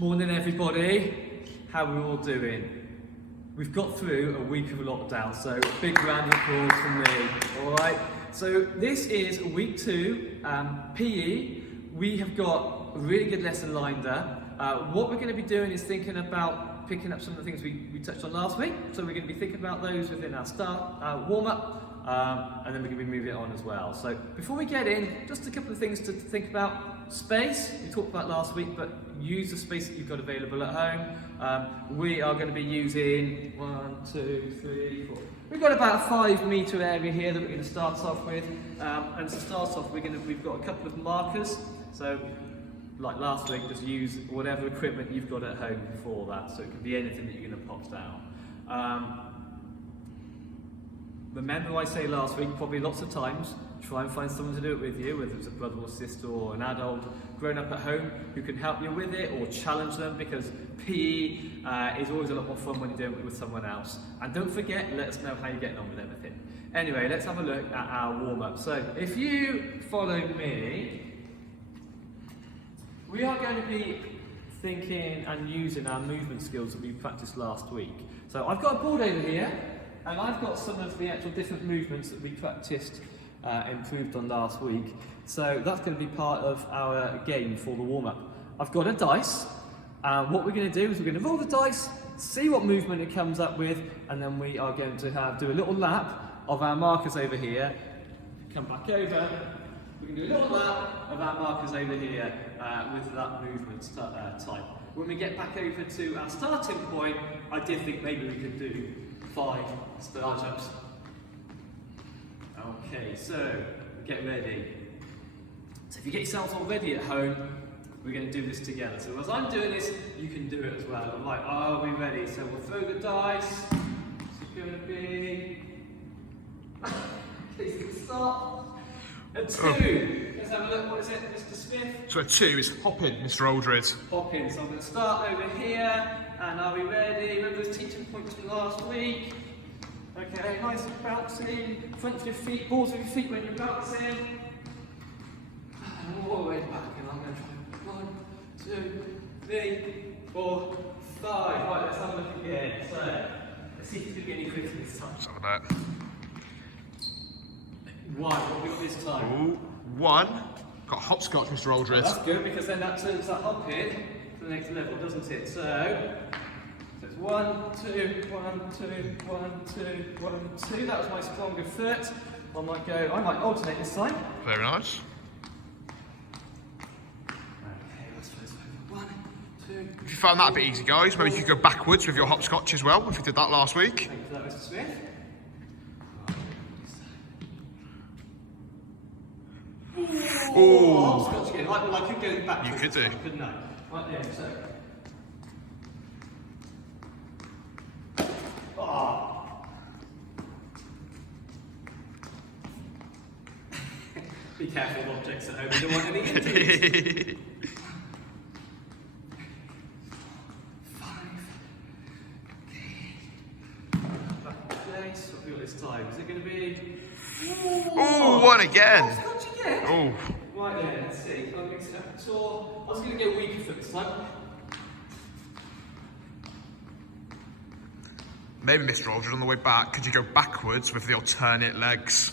Morning everybody, how are we all doing? We've got through a week of lockdown, so a big round of applause from me, alright? So this is week 2, PE. We have got a really good lesson lined up. What we're going to be doing is thinking about picking up some of the things we touched on last week. So we're going to be thinking about those within our start, warm-up, and then we're going to be moving it on as well. So before we get in, just a couple of things to think about. Space, we talked about last week, but use the space that you've got available at home. We are going to be using 1, 2, 3, 4. We've got about a 5 metre area here that we're going to start off with. And to start off, we've got a couple of markers. So, like last week, just use whatever equipment you've got at home for that. So it can be anything that you're going to pop down. Remember I say last week, probably lots of times, try and find someone to do it with you, whether it's a brother or sister or an adult grown up at home who can help you with it or challenge them, because PE is always a lot more fun when you're doing it with someone else. And don't forget, let us know how you're getting on with everything. Anyway, let's have a look at our warm-up. So if you follow me, we are going to be thinking and using our movement skills that we practiced last week. So I've got a board over here, and I've got some of the actual different movements that we practiced improved on last week. So that's going to be part of our game for the warm-up. I've got a dice. What we're going to do is we're going to roll the dice, see what movement it comes up with, and then we are going to do a little lap of our markers over here. Come back over. We can do a little lap of our markers over here with that movement type. When we get back over to our starting point, I did think maybe we could do 5 star jumps. Okay, so get ready. So if you get yourselves all ready at home, we're going to do this together. So as I'm doing this, you can do it as well. I'm like, are we ready? So we'll throw the dice. It's going to be... Please stop. A 2. Let's have a look. What is it, Mr. Smith? So a 2 is hopping, Mr. Aldred. Hopping. So I'm going to start over here. And are we ready? Remember those teaching points from last week? Okay, nice and bouncing. Front of your feet, balls of your feet when you're bouncing. And all the way back. And I'm going to try 1, 2, 3, 4, 5. Right, let's have a look again. So, let's see if it's going to be any quicker this time. Let's have that. 1. What have we got this time? Ooh, 1. Got hopscotch, Mr. Aldred. Oh, that's good, because then that turns that hopping to the next level, doesn't it? So it's 1, 2, 1, 2, 1, 2, 1, 2. That was my stronger foot. I might alternate this time. Very nice. Okay, let's try this over. 1, 2. If you found that a bit easy, guys, maybe you could go backwards with your hopscotch as well, if you did that last week. Thank you for that, Mr. Smith. Oh, Hopscotch again. I could go back. You could do. Couldn't I? Right there, so. Be careful of objects at home, you don't want any injuries. 5. Okay, so what have we got this time? Is it going to be... oh, 1 again. Hopscotch again? Oh. Right then, let's see. If I mix it up at all. I was going to go weaker for this time. Maybe, Mr. Aldred, on the way back, could you go backwards with the alternate legs?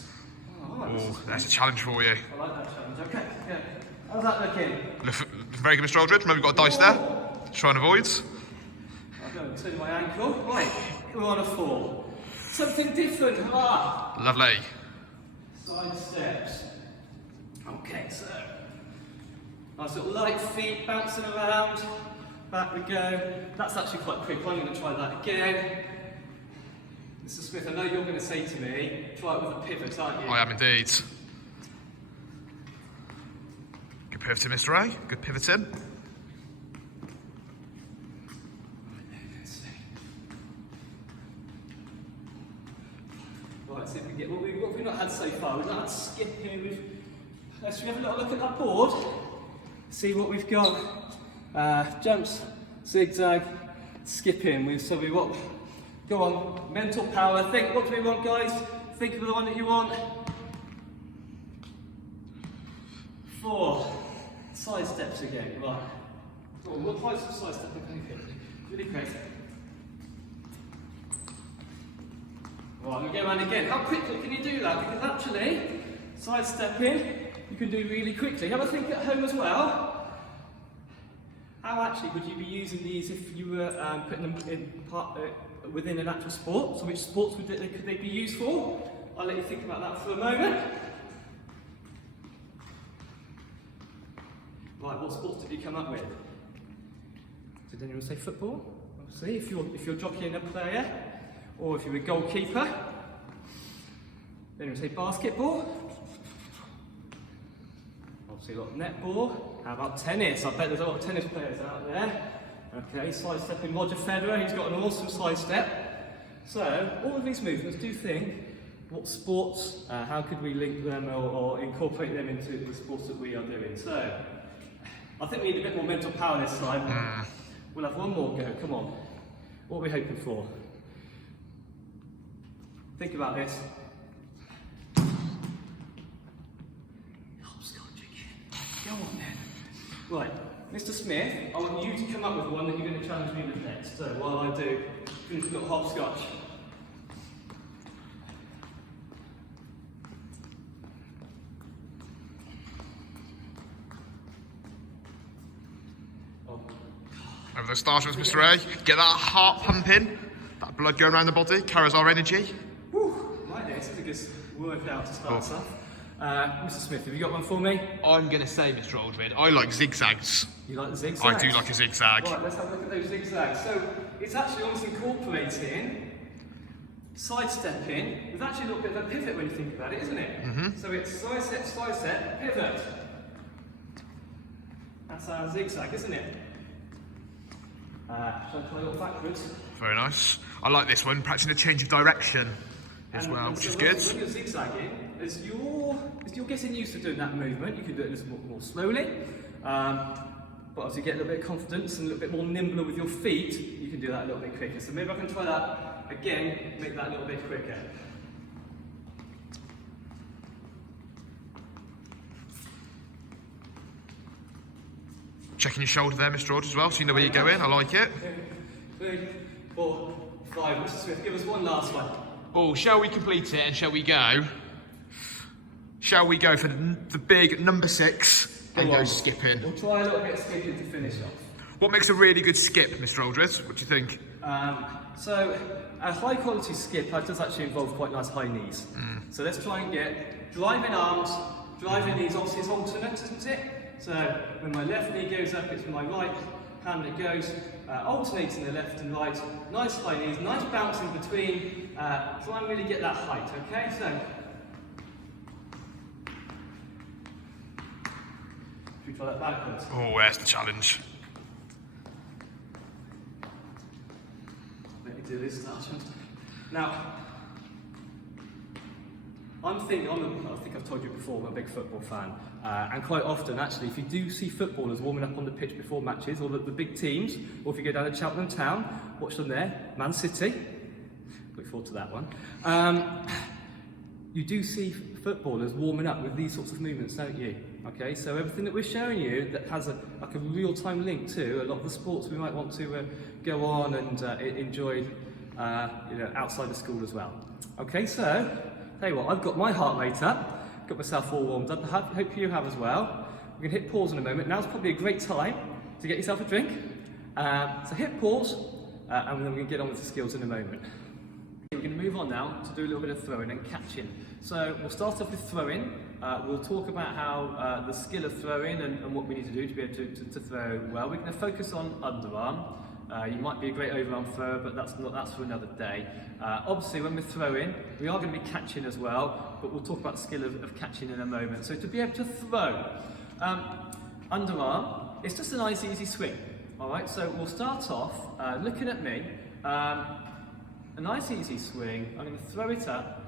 Oh, that's a challenge for you. I like that challenge. Okay, yeah. How's that looking? Very good, Mr. Aldred. Remember, we've got a dice there. Try and avoid. I'm going to turn my ankle. Right, we're on a 4. Something different. Ah. Lovely. Side steps. Okay, so nice little light feet bouncing around. Back we go. That's actually quite quick. I'm going to try that again. Mr. Smith, I know you're going to say to me, try it with a pivot, aren't you? I am indeed. Good pivoting, Mr. A. Good pivoting. Right, see if we can get what we've not had so far. We've not had skipping. Let's have a little look at that board. See what we've got. Jumps, zigzag, skipping. So we want. Go on, mental power. Think, what do we want, guys? Think of the one that you want. 4. Side steps again, right. Cool, we'll try some side stepping quickly. Really quick. Right, we go around again. How quickly can you do that? Because actually, side stepping, you can do really quickly. Have a think at home as well. How actually would you be using these if you were putting them in within an actual sport? So which sports could they be used for? I'll let you think about that for a moment. Right, what sports did you come up with? Did anyone say football? Obviously, if you're jockeying a player, or if you're a goalkeeper. Did anyone say basketball? Obviously a lot of netball. How about tennis? I bet there's a lot of tennis players out there. Okay, side stepping Roger Federer, he's got an awesome side step. So, all of these movements, do think, what sports, how could we link them or incorporate them into the sports that we are doing? So, I think we need a bit more mental power this time. We'll have one more go, come on. What are we hoping for? Think about this. Hopscotch again. Go on then. Right, Mr. Smith, I want you to come up with one that you're going to challenge me with next. So while I do, finish a little hopscotch. Over the starters, Mr. A. Get that heart pumping, that blood going around the body, carries our energy. Whew, right there, this is a good workout to start us off. Mr. Smith, have you got one for me? I'm going to say, Mr. Aldred, I like zigzags. You like the zigzags? I do like a zigzag. Right, let's have a look at those zigzags. So it's actually almost incorporating side stepping with actually a little bit of a pivot when you think about it, isn't it? So it's side step, pivot. That's our zigzag, isn't it? Shall I try a little backwards? Very nice. I like this one, practicing a change of direction as well, which is good. When you're zigzagging, as you're getting used to doing that movement, you can do it a little more slowly. But as you get a little bit of confidence and a little bit more nimbler with your feet, you can do that a little bit quicker. So maybe I can try that again, make that a little bit quicker. Checking your shoulder there, Mr. Aldred, as well, so you know where you're going. I like it. 2, 3, 4, 5. Mr. Smith, give us one last one. Oh, shall we complete it and shall we go? Shall we go for the big number 6 and go skipping? We'll try a little bit of skipping to finish off. What makes a really good skip, Mr. Aldred? What do you think? So a high quality skip does actually involve quite nice high knees. So let's try and get driving arms, driving knees. Obviously it's alternate, isn't it? So when my left knee goes up, it's my right hand that goes, alternating the left and right. Nice high knees, nice bounce in between. Try and really get that height, okay? So, should we try that backwards? Oh, where's the challenge? Let me do this start. Now, I think I've told you before, I'm a big football fan. And quite often, actually, if you do see footballers warming up on the pitch before matches, or the big teams, or if you go down to Cheltenham Town, watch them there, Man City, look forward to that one. You do see footballers warming up with these sorts of movements, don't you? Okay, so everything that we're showing you that has a real-time link to a lot of the sports we might want to go on and enjoy outside of school as well. Okay, so, tell you what, I've got my heart rate up, got myself all warmed up, I hope you have as well. We're going to hit pause in a moment. Now's probably a great time to get yourself a drink. So hit pause, and then we're going to get on with the skills in a moment. We're going to move on now to do a little bit of throwing and catching. So we'll start off with throwing. We'll talk about how the skill of throwing and what we need to do to be able to throw well. We're going to focus on underarm. You might be a great overarm thrower, but that's for another day. Obviously, when we're throwing, we are going to be catching as well, but we'll talk about the skill of catching in a moment. So to be able to throw, underarm, it's just a nice easy swing. All right, so we'll start off looking at me. A nice easy swing. I'm going to throw it up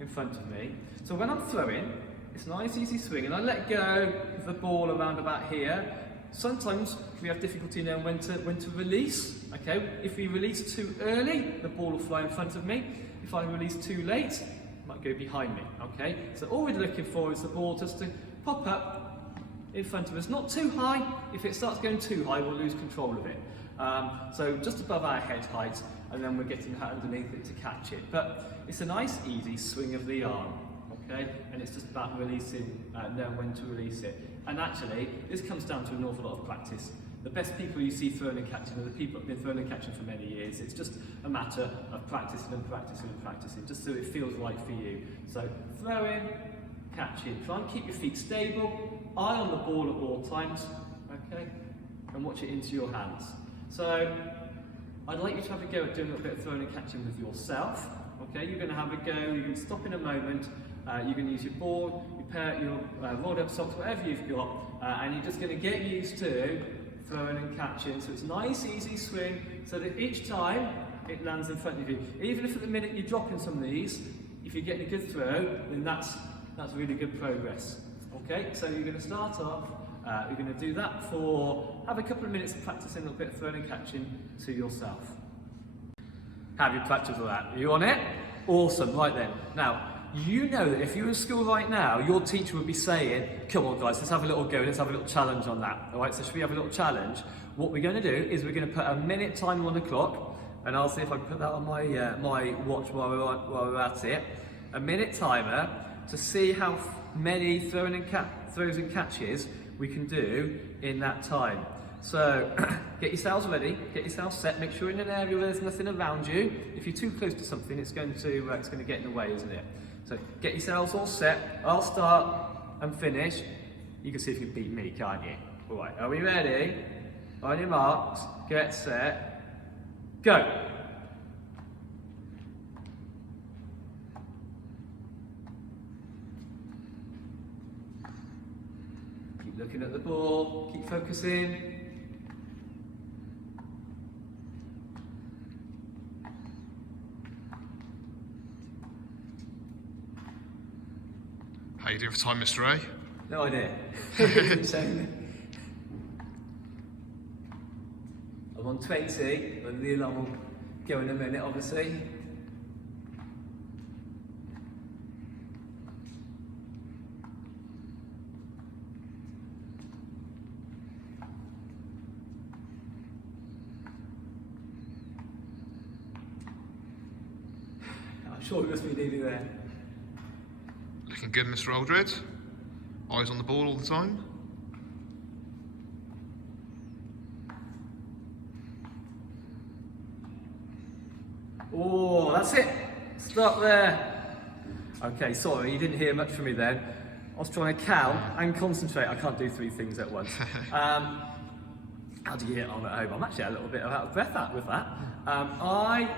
in front of me. So when I'm throwing, it's a nice easy swing, and I let go of the ball around about here. Sometimes we have difficulty knowing when to release. Okay, if we release too early, the ball will fly in front of me. If I release too late, it might go behind me. Okay, so all we're looking for is the ball just to pop up in front of us. Not too high. If it starts going too high, we'll lose control of it. So just above our head height, and then we're getting underneath it to catch it. But it's a nice, easy swing of the arm, okay? And it's just about releasing, knowing when to release it. And actually, this comes down to an awful lot of practice. The best people you see throwing and catching are the people that have been throwing and catching for many years. It's just a matter of practicing and practicing and practicing, just so it feels right for you. So throwing, catching. Try and keep your feet stable, eye on the ball at all times, okay? And watch it into your hands. So I'd like you to have a go at doing a little bit of throwing and catching with yourself. Okay, you're going to have a go, you can stop in a moment, you're going to use your ball, your pair, your rolled up socks, whatever you've got, and you're just going to get used to throwing and catching. So it's a nice, easy swing, so that each time it lands in front of you. Even if at the minute you're dropping some of these, if you're getting a good throw, then that's really good progress. Okay, so you're going to start off. You're going to do that have a couple of minutes of practicing a little bit of throwing and catching to yourself. Have you practiced with that? Are you on it? Awesome, right then. Now, you know that if you're in school right now, your teacher would be saying, come on guys, let's have a little go, let's have a little challenge on that. All right, so should we have a little challenge? What we're going to do is we're going to put a minute timer on the clock, and I'll see if I can put that on my my watch while we're at it. A minute timer to see how many throws and catches we can do in that time. So get yourselves ready, get yourselves set, make sure you're in an area where there's nothing around you. If you're too close to something, it's going to get in the way, isn't it? So get yourselves all set. I'll start and finish. You can see if you beat me, can't you? All right, are we ready? On your marks, get set, go. Looking at the ball, keep focusing. How you doing for time, Mr. A? No idea. I'm on 20, and the alarm will go in a minute, obviously. I'm sure we must be nearly there. Looking good, Mr. Aldred. Eyes on the ball all the time. Oh, that's it. Stop there. Okay, sorry, you didn't hear much from me then. I was trying to count and concentrate. I can't do three things at once. How do you get on at home? I'm actually a little bit out of breath with that. I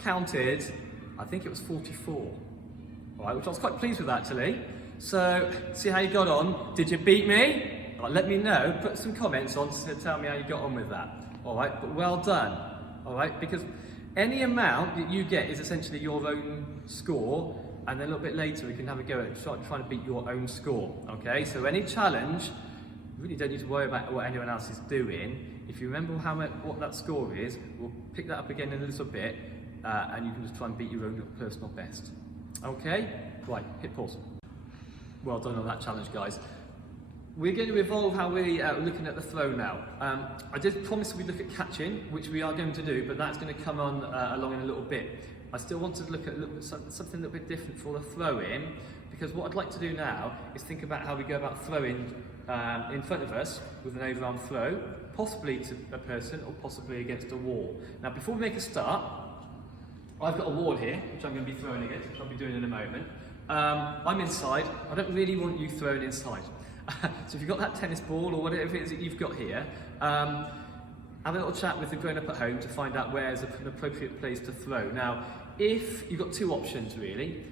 counted, I think it was 44, all right, which I was quite pleased with actually. So, see how you got on. Did you beat me? All right, let me know. Put some comments on to tell me how you got on with that. All right, but well done. All right, because any amount that you get is essentially your own score, and then a little bit later we can have a go at trying to beat your own score. Okay, so any challenge, you really don't need to worry about what anyone else is doing. If you remember what that score is, we'll pick that up again in a little bit, and you can just try and beat your own personal best. Okay, right, hit pause. Well done on that challenge, guys. We're going to evolve how we are looking at the throw now. I did promise we'd look at catching, which we are going to do, but that's going to come on along in a little bit. I still want to look at something a little bit different for the throw-in, because what I'd like to do now is think about how we go about throwing in front of us with an overarm throw, possibly to a person or possibly against a wall. Now, before we make a start, I've got a wall here, which I'm going to be throwing against, which I'll be doing in a moment. I'm inside. I don't really want you thrown inside. So if you've got that tennis ball or whatever it is that you've got here, have a little chat with the grown-up at home to find out where's an appropriate place to throw. Now, if you've got two options really.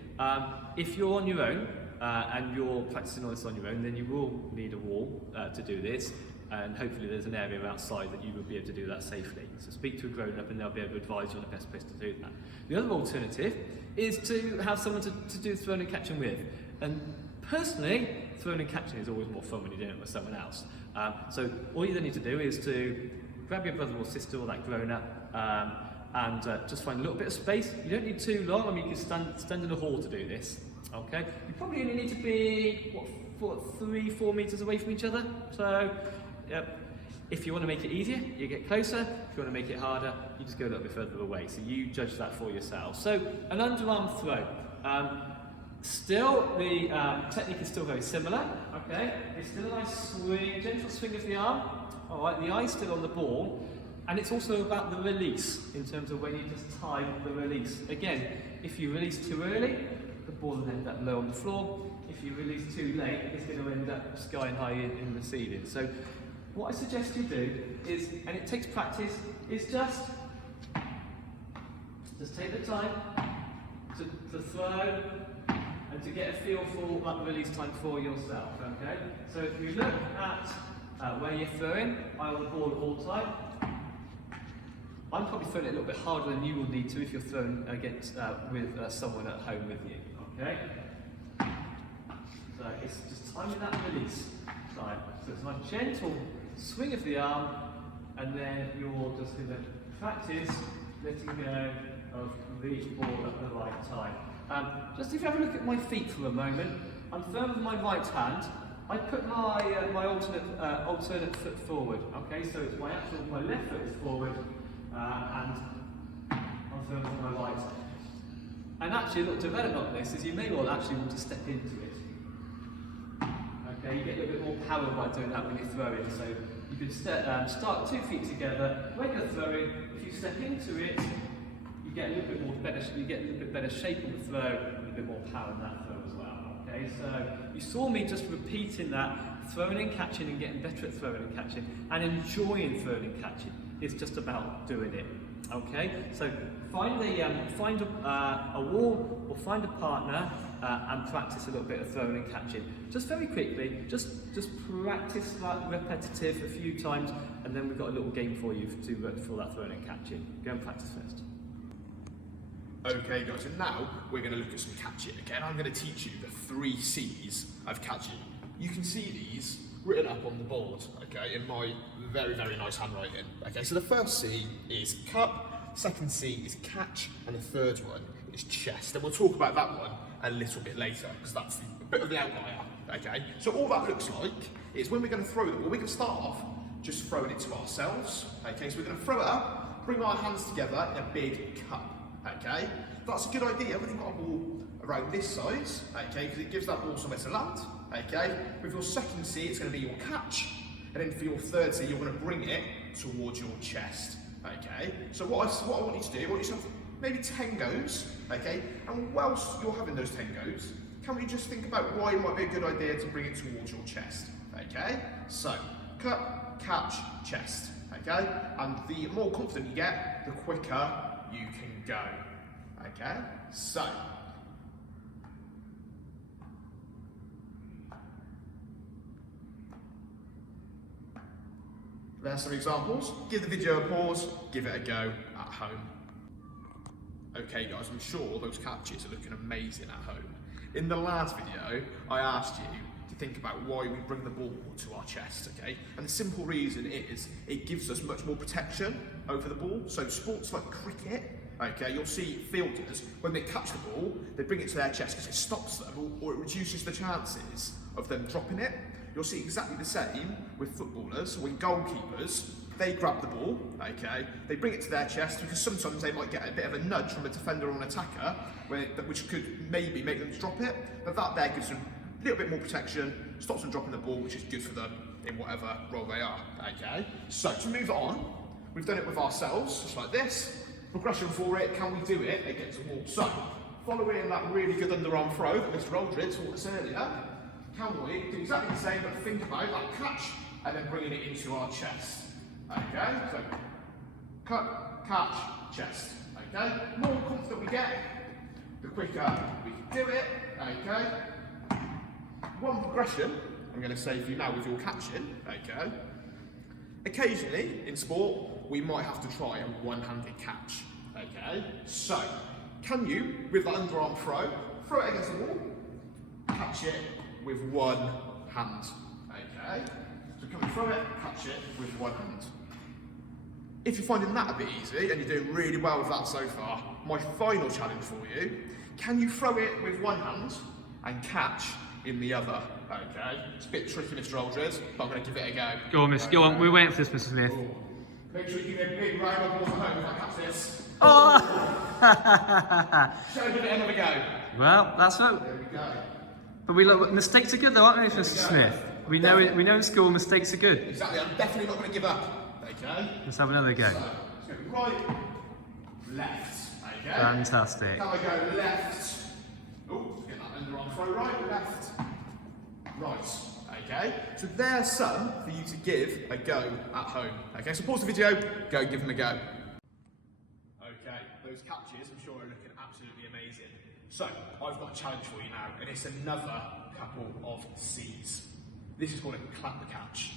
If you're on your own and you're practicing all this on your own, then you will need a wall to do this, and hopefully there's an area outside that you will be able to do that safely. So speak to a grown-up and they'll be able to advise you on the best place to do that. The other alternative is to have someone to do throwing and catching with. And personally, throwing and catching is always more fun when you're doing it with someone else. So all you then need to do is to grab your brother or sister or that grown-up and just find a little bit of space. You don't need too long. I mean, you can stand in a hall to do this. Okay? You probably only need to be, what, 3-4 meters away from each other. So, yep. If you want to make it easier, you get closer. If you want to make it harder, you just go a little bit further away. So you judge that for yourself. So an underarm throw. Still, the technique is still very similar. Okay, it's still a nice swing, gentle swing of the arm. All right, the eye's still on the ball. And it's also about the release, in terms of when you just time the release. Again, if you release too early, the ball will end up low on the floor. If you release too late, it's going to end up sky high in the ceiling. So what I suggest you do is, and it takes practice, is just take the time to throw and to get a feel for that release time for yourself, okay? So if you look at where you're throwing, eye on the ball all the time. I'm probably throwing it a little bit harder than you will need to if you're throwing against with someone at home with you, okay? So it's just timing that release time. So it's a nice gentle swing of the arm, and then you're just going to practice letting go of the ball at the right time. Just if you have a look at my feet for a moment, I'm throwing with my right hand. I put my alternate foot forward. Okay, so it's my left foot is forward, and I'm throwing with my right. And actually, a little development on this is you may well actually want to step into it. Okay, you get a little bit more power by doing that when you're throwing. So you can start 2 feet together. When you're throwing, if you step into it, you get a little bit more better. You get a little bit better shape on the throw, and a little bit more power in that throw as well. Okay, so you saw me just repeating that, throwing and catching, and getting better at throwing and catching, and enjoying throwing and catching. It's just about doing it. Okay, so find a wall or find a partner and practice a little bit of throwing and catching. Just very quickly, just practice that repetitive a few times, and then we've got a little game for you for that throwing and catching. Go and practice first. Okay guys, and now we're going to look at some catching. Okay, and I'm going to teach you the 3 C's of catching. You can see these written up on the board, okay, in my very, very nice handwriting. Okay, so the first C is cup, second C is catch, and the third one is chest. And we'll talk about that one a little bit later, because that's a bit of the outlier, okay? So all that looks like is when we're going to throw the ball, we can start off just throwing it to ourselves, okay? So we're going to throw it up, bring our hands together in a big cup, okay? That's a good idea when you've got a ball around this size, okay, because it gives that ball somewhere to land, okay? With your second C, it's going to be your catch, and then for your third C, you're going to bring it towards your chest, okay? So what I want you to do, I want you to have maybe 10 goes, okay? And whilst you're having those 10 goes, can we just think about why it might be a good idea to bring it towards your chest, okay? So, cup, catch, chest, okay? And the more confident you get, the quicker you can go, okay? So, there's some examples. Give the video a pause, give it a go at home. Okay guys, I'm sure those catches are looking amazing at home. In the last video, I asked you to think about why we bring the ball to our chest, okay? And the simple reason is, it gives us much more protection over the ball. So sports like cricket, okay, you'll see fielders, when they catch the ball, they bring it to their chest because it stops them or it reduces the chances of them dropping it. You'll see exactly the same with footballers. When goalkeepers, they grab the ball, okay, they bring it to their chest because sometimes they might get a bit of a nudge from a defender or an attacker, which could maybe make them drop it, but that there gives them a little bit more protection, stops them dropping the ball, which is good for them in whatever role they are, okay? So to move on, we've done it with ourselves, just like this. Progression for it, can we do it against the wall? So, following that really good underarm throw that Mr. Aldred taught us earlier, can we do exactly the same, but think about that catch and then bringing it into our chest? Okay, so cut, catch, chest. Okay, the more confident we get, the quicker we can do it. Okay, one progression I'm going to say for you now with your catching. Okay, occasionally in sport we might have to try a one-handed catch. Okay, so can you, with that underarm throw it against the wall, catch it with one hand? Okay, so can we throw it, catch it with one hand? If you're finding that a bit easy and you're doing really well with that so far, my final challenge for you, can you throw it with one hand and catch in the other. Okay, it's a bit tricky, Mr. Aldred, but I'm going to give it a go. Go on, miss. Go on. We're waiting for this, Mr. Smith. Ooh. Make sure you give me a big round of applause at home if I catch this. Oh! Shall I give it another go? Well, that's what. There we go. But we look. Mistakes are good, though, aren't they, Mr. Smith? We know in school mistakes are good. Exactly. I'm definitely not going to give up. Okay. Let's have another go. So, let's go right, left. Okay. Fantastic. Now I go left. Oh, get that underarm throw. Right, left, right. Okay. So there's some for you to give a go at home. Okay. So pause the video. Go give them a go. Okay. Those catches, I'm sure, are looking absolutely amazing. So I've got a challenge for you now, and it's another couple of C's. This is called a clap the catch.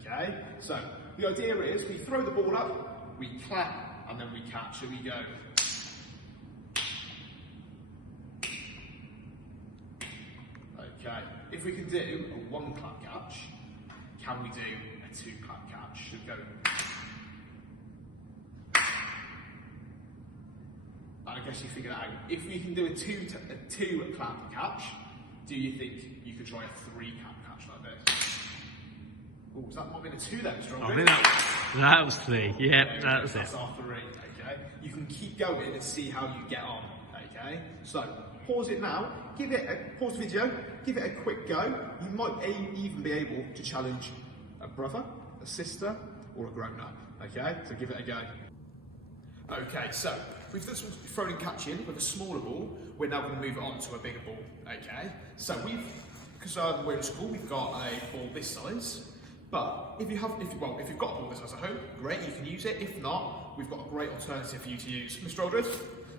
Okay. So the idea is we throw the ball up, we clap, and then we catch. So we go. Okay, if we can do a one clap catch, can we do a two clap catch? So go. And I guess you figure that out. If we can do a two clap catch, do you think you could try a three clap catch like this? Oh, was that might be a two then, Strong? That was three. Yep, that was it. That's our three. Okay, you can keep going and see how you get on. Okay, so. Pause it now, pause the video, give it a quick go. You might even be able to challenge a brother, a sister, or a grown-up, okay? So give it a go. Okay, so we've done some throwing and catching with a smaller ball. We're now going to move it on to a bigger ball, okay? So because we're in school, we've got a ball this size. But if you've got a ball this size at home, great, you can use it. If not, we've got a great alternative for you to use. Mr. Aldred?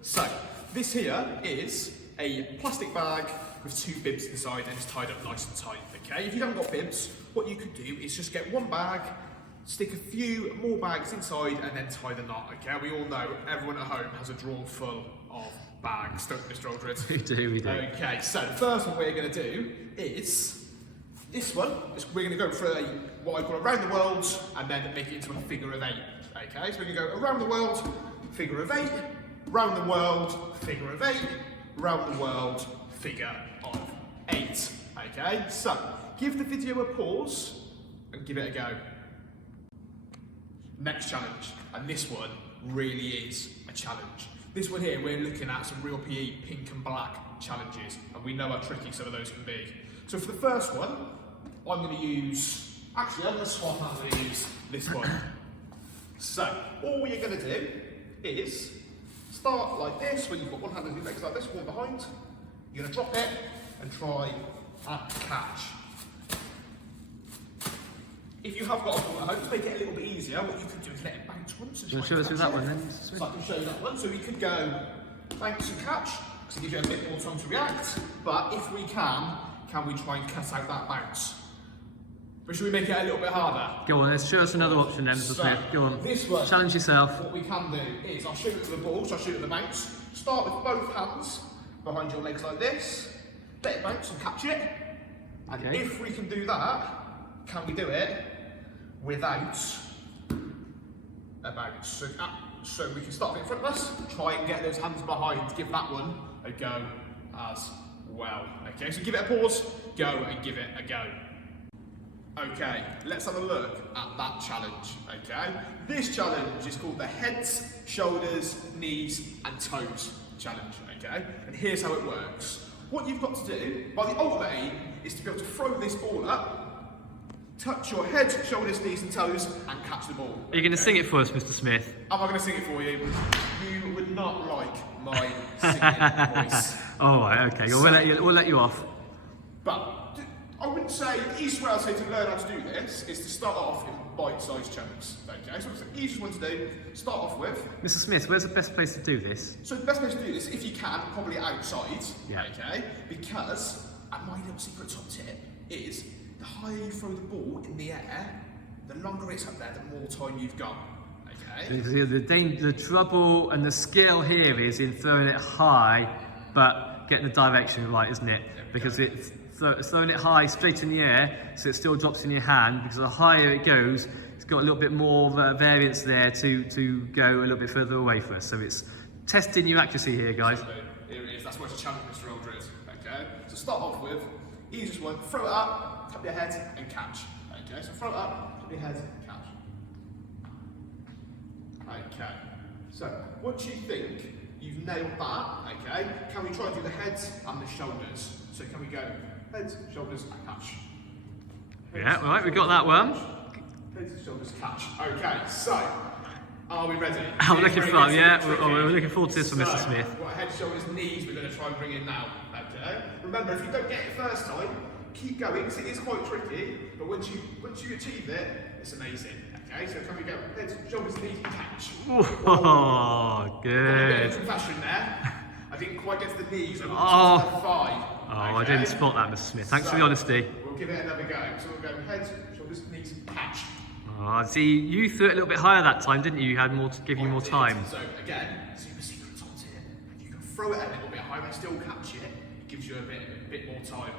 So, this here is a plastic bag with two bibs inside and it's tied up nice and tight, okay? If you haven't got bibs, what you could do is just get one bag, stick a few more bags inside and then tie the knot, okay? We all know everyone at home has a drawer full of bags, don't we, Mr. Aldred? We do. Okay, so the first one we're going to do is this one. We're going to go for what I call around the world and then make it into a figure of eight, okay? So we're going to go around the world, figure of eight, round the world, figure of eight, round the world, figure of eight. Okay, so give the video a pause and give it a go. Next challenge, and this one really is a challenge. This one here, we're looking at some real PE pink and black challenges, and we know how tricky some of those can be. So for the first one, I'm going to use, actually I'm going to swap out and use this one. So all you're going to do is start like this, when you've got one hand on your legs like this, one behind. You're going to drop it and try and catch. If you have got a ball at home, to make it a little bit easier, what you could do is let it bounce once and try show us that one then. So I can show you that one. So we could go bounce and catch, because it gives you a bit more time to react. But if we can we try and cut out that bounce? But should we make it a little bit harder? Go on, let's show us another option then, Mr. Smith. Go on. This one. Challenge yourself. What we can do is, I'll shoot it with the ball, so I'll shoot it with the bounce. Start with both hands behind your legs like this. Let it bounce and catch it. And okay. If we can do that, can we do it without a bounce? So we can start in front of us, try and get those hands behind, give that one a go as well. Okay, so give it a pause, go and give it a go. Okay, let's have a look at that challenge, okay? This challenge is called the heads, shoulders, knees and toes challenge, okay? And here's how it works. What you've got to do, by the ultimate aim, is to be able to throw this ball up, touch your head, shoulders, knees and toes and catch the ball. Are you going to sing it for us, Mr. Smith? Am I going to sing it for you? You would not like my singing voice. Oh, right, okay, we'll let you off. But I wouldn't say, the easiest way I'd say to learn how to do this is to start off in bite-sized chunks, okay? So it's the easiest one to do, start off with. Mr. Smith, where's the best place to do this? So the best place to do this, if you can, probably outside, yeah. Okay? Because, and my little secret top tip is, the higher you throw the ball in the air, the longer it's up there, the more time you've got, okay? The trouble and the skill here is in throwing it high, but getting the direction right, isn't it? Because it's throwing it high straight in the air, so it still drops in your hand, because the higher it goes, it's got a little bit more variance there to go a little bit further away for us. So it's testing your accuracy here, guys. Here it is, that's why it's a challenge, Mr. Aldred, okay? So start off with, Easiest one, throw it up, tap your head and catch. Okay, so throw it up, tap your head, catch. Okay, so once you think you've nailed that, okay, can we try and do the heads and the shoulders? So can we go heads, shoulders, and catch? Heads, Yeah, right, we got that one. Heads, shoulders, catch. Okay, so are we ready? I'm looking forward, yeah, we're looking forward to this from Mr. Smith. What head, shoulders, knees we're going to try and bring in now. Okay. Remember, if you don't get it first time, keep going because it is quite tricky. But once you achieve it, it's amazing. Okay. So can we go head, shoulders, knees, catch? Oh, good. A bit of confession there. I didn't quite get to the knees. I Oh. got to 5. Oh, I didn't spot that, Mr. Smith. Thanks for the honesty. We'll give it another go. So we'll go head, shoulders, knees, catch. Oh, see, you threw it a little bit higher that time, didn't you? You had more to give you more time. So again, super secret on here. You can throw it a little bit higher and still catch it. It gives you a bit more time.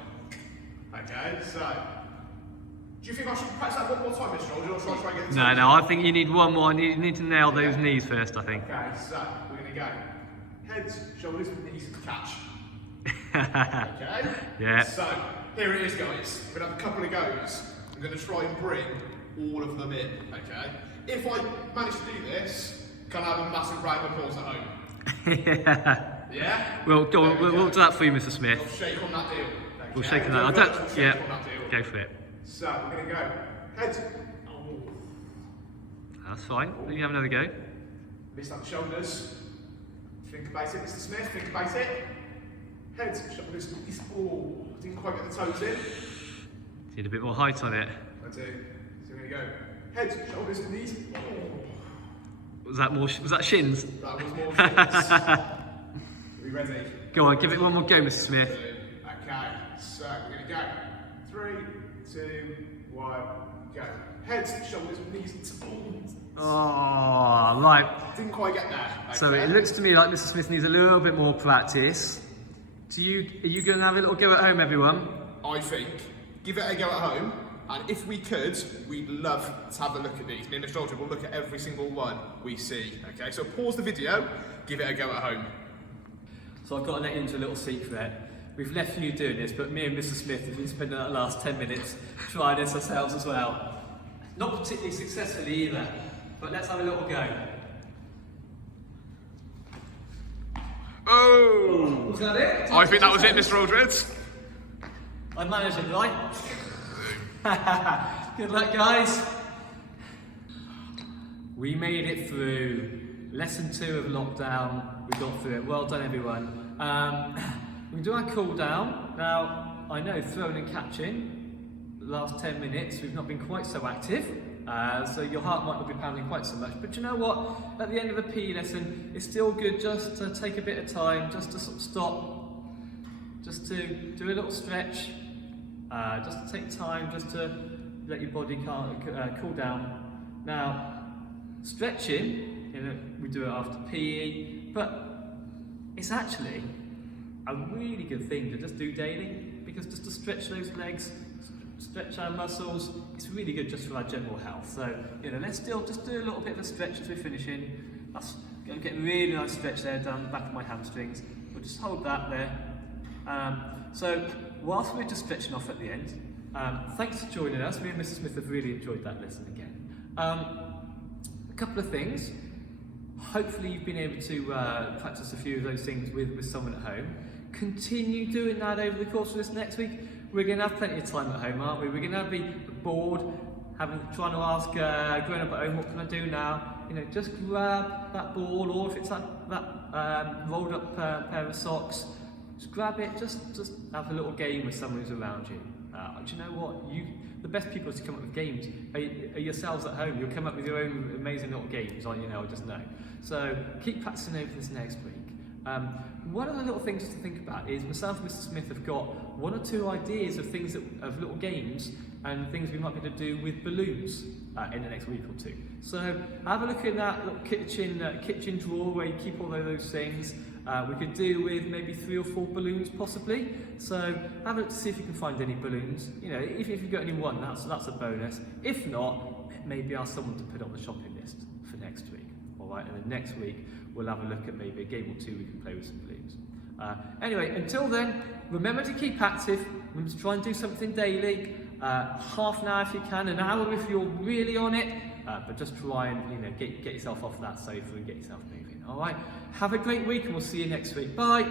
Okay, so do you think I should practice that one more time, Mr. Alden, or should I try and get the time? No, I think you need one more. You need to nail those knees first, I think. Okay, so we're going to go heads, shoulders, knees, catch. Okay? Yeah. So here it is, guys. We're going to have a couple of goes. I'm going to try and bring all of them in, okay? If I manage to do this, can I have a massive round of applause at home? Yeah. Yeah? Well, go on, we'll do that for you, Mr. Smith. We'll shake on that deal. Okay? We'll shake on that. We'll shake Yeah, on that deal. go for it. So we're going to go heads. Oh. That's fine. You have another go. Missed out the shoulders. Think about it, Mr. Smith. Think about it. Heads, shoulders, knees. Oh, didn't quite get the toes in. Need a bit more height on it. I do. So we're going to go heads, shoulders, knees. Oh. Was that shins? That was more shins. Are we ready? Go on, give it one more go, Mr. Smith. Okay, so we're going to go. 3, 2, 1, go. Heads, shoulders, knees. Oh, right. Didn't quite get there. Okay. So it looks to me like Mr. Smith needs a little bit more practice. Are you going to have a little go at home, everyone? I think. Give it a go at home. And if we could, we'd love to have a look at these. Me and Mr. Aldridge will look at every single one we see. Okay, so pause the video, give it a go at home. So I've got to let you into a little secret. We've left you doing this, but me and Mr. Smith have been spending the last 10 minutes trying this ourselves as well. Not particularly successfully either, but let's have a little go. Oh! Was that it? I think that was it, Mr. Aldridge. I managed it, right? Good luck, guys. We made it through lesson 2 of lockdown. We got through it. Well done, everyone. We do our cool down. Now, I know throwing and catching, the last 10 minutes, we've not been quite so active. So your heart might not be pounding quite so much. But you know what? At the end of a PE lesson, it's still good just to take a bit of time, just to sort of stop, just to do a little stretch. Just to take time, just to let your body cool down. Now, stretching, we do it after PE, but it's actually a really good thing to just do daily, because just to stretch those legs, stretch our muscles, it's really good just for our general health. So, let's still just do a little bit of a stretch as we're finishing. That's going to get a really nice stretch there down the back of my hamstrings. We'll just hold that there. So, whilst we're just stretching off at the end, thanks for joining us. Me and Mr. Smith have really enjoyed that lesson again. A couple of things. Hopefully you've been able to practice a few of those things with someone at home. Continue doing that over the course of this next week. We're going to have plenty of time at home, aren't we? We're going to be bored, trying to ask grown up at home, what can I do now? Just grab that ball, or if it's that rolled up pair of socks, just grab it, just have a little game with someone who's around you. Do you know what? The best people to come up with games are yourselves at home. You'll come up with your own amazing little games, I just know. So keep practicing over this next week. One of the little things to think about is myself and Mr. Smith have got 1 or 2 ideas of things of little games and things we might be able to do with balloons in the next week or 2. So have a look in that little kitchen drawer where you keep all of those things. We could do with maybe 3 or 4 balloons possibly. So have a look to see if you can find any balloons. Even if you've got only 1, that's a bonus. If not, maybe ask someone to put on the shopping list for next week. All right, and then next week we'll have a look at maybe a game or 2 we can play with some balloons. Anyway, until then, remember to keep active. Remember to try and do something daily. Half an hour if you can, an hour if you're really on it. But just try and get yourself off that sofa and get yourself moving. All right. Have a great week, and we'll see you next week. Bye.